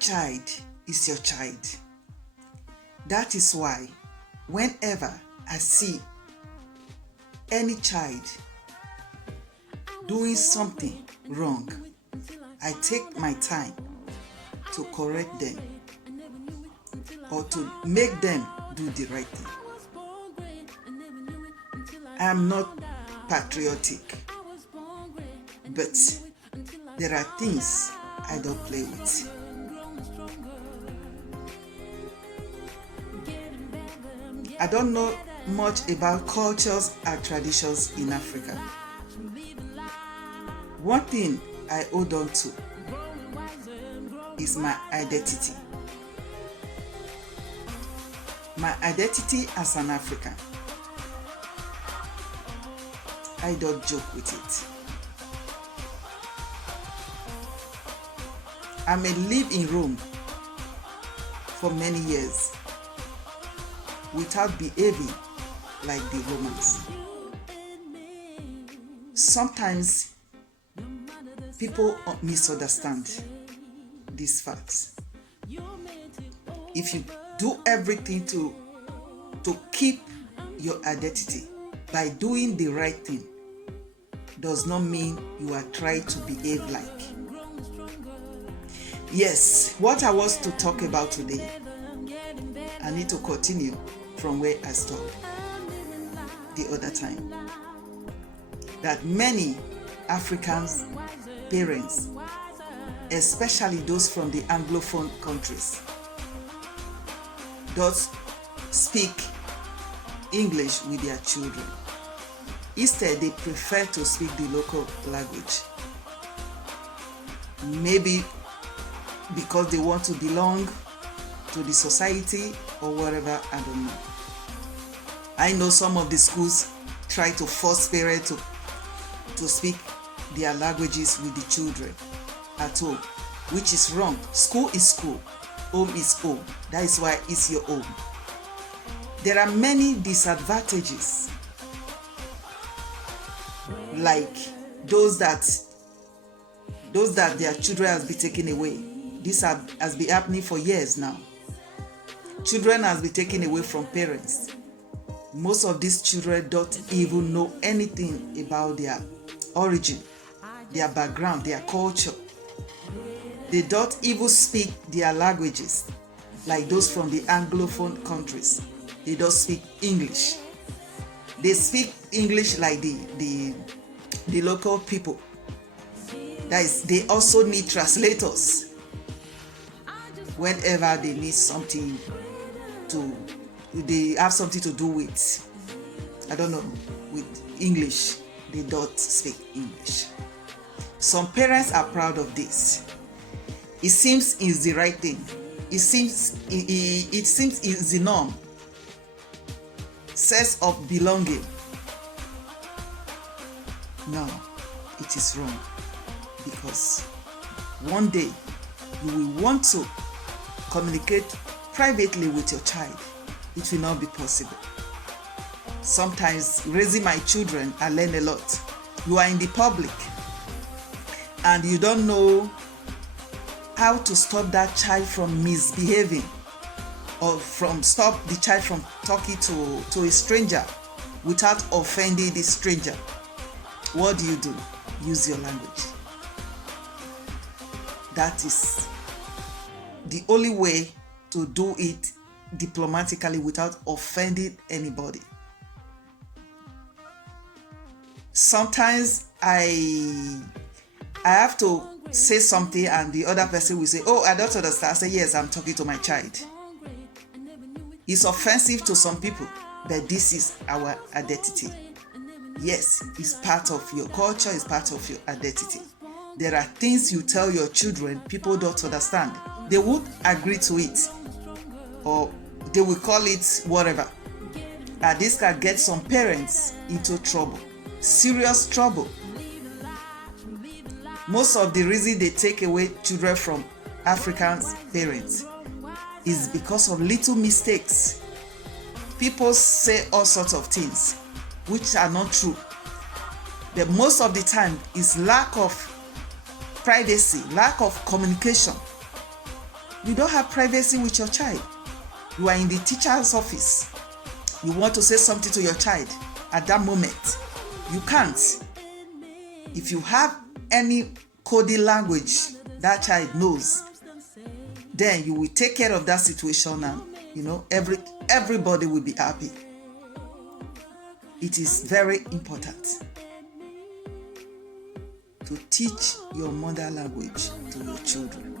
child is your child. That is why whenever I see any child doing something wrong, I take my time to correct them or to make them do the right thing. I am not patriotic, but there are things I don't play with. I don't know much about cultures and traditions in Africa. One thing I hold on to is my identity. My identity as an African. I don't joke with it. I may live in Rome for many years without behaving like the Romans. Sometimes people misunderstand these facts. If you do everything to keep your identity by doing the right thing, does not mean you are trying to behave like. Yes, what I was to talk about today, I need to continue from where I stopped the other time. That many Africans, parents, especially those from the Anglophone countries, don't speak English with their children. Instead, they prefer to speak the local language. Maybe because they want to belong to the society or whatever, I don't know. I know some of the schools try to force parents to speak their languages with the children at home, which is wrong. School is school, home is home. That is why it's your home. There are many disadvantages, like those that their children has been taken away. This has been happening for years now. Children has been taken away from parents. Most of these children don't even know anything about their origin, their background, their culture. They don't even speak their languages, like those from the Anglophone countries. They don't speak English. They speak English like the local people. That is, they also need translators whenever they need something they have something to do with, I don't know, with English. They don't speak English. Some parents are proud of this. It seems it's the right thing. It seems it's the norm. Sense of belonging. No, it is wrong. Because one day you will want to communicate privately with your child. It will not be possible. Sometimes raising my children, I learn a lot. You are in the public and you don't know how to stop that child from misbehaving, or stop the child from talking to a stranger without offending the stranger. What do? Use your language. That is the only way to do it diplomatically without offending anybody. Sometimes I have to say something and the other person will say, "Oh, I don't understand." I say, "Yes, I'm talking to my child." It's offensive to some people, but this is our identity. Yes, it's part of your culture, it's part of your identity. There are things you tell your children people don't understand. They would agree to it, or they will call it whatever. And this can get some parents into trouble, serious trouble. Most of the reason they take away children from African parents is because of little mistakes. People say all sorts of things which are not true. But most of the time is lack of privacy, lack of communication. You don't have privacy with your child. You are in the teacher's office. You want to say something to your child at that moment. You can't. If you have any coding language that child knows, then you will take care of that situation, and everybody will be happy. It is very important to teach your mother language to your children.